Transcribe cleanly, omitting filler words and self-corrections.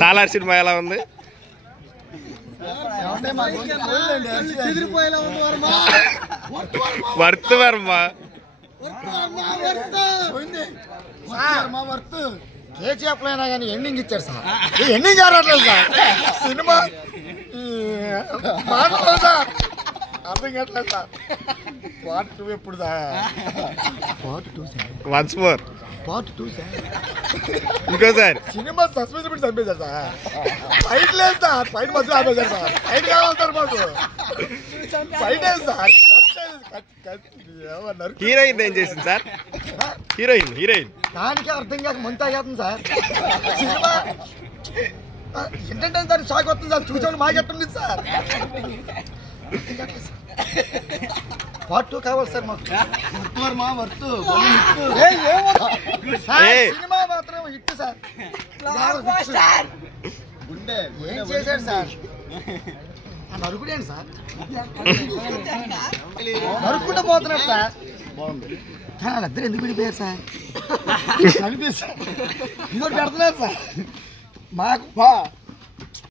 Salar cinema ఎలా ఉంది? Worth Varma KGF అయినా కానీ ఎండింగ్ ఇచ్చారు సార్. ఎండింగ్ ఆడట్లేదు సార్. సినిమా సార్ అర్థం కావట్లేదు సార్. పార్ట్ 2 ఎప్పుడు sir? Part 2 sir. Once more part 2 sir. ఇంకోసారి సినిమా సస్పెన్స్ పెట్టి చంపేశారు సార్. ఫైట్ లేదు సార్. ఫైట్ మధ్యలో ఆపేశారు సార్. ఫైట్ కావాలి సార్ మాకు. ఫైట్ లేదు సార్. హీరోయిన్ ఏం చేసింది సార్? హీరోయిన్ దానికి అర్థం కాక ముంతా చేస్తుంది సార్. సినిమా ఏంటంటే దానికి షాక్ వస్తుంది సార్. చూసేవాళ్ళు మాకు ఎట్టుంది సార్. పార్ట్ 2 కావాలి సార్ మాకు. సినిమా మాత్రం హిట్ సార్. ఏం చేశాడు సార్? నరుకుడేంటి సార్? నరుక్కుంటూ పోతున్నాడు సార్. కానీ వాళ్ళిద్దరు ఎందుకు విడిపోయారు సార్? కనిపిస్తారు ఇంకోటి పెడుతున్నారు సార్ మాకు.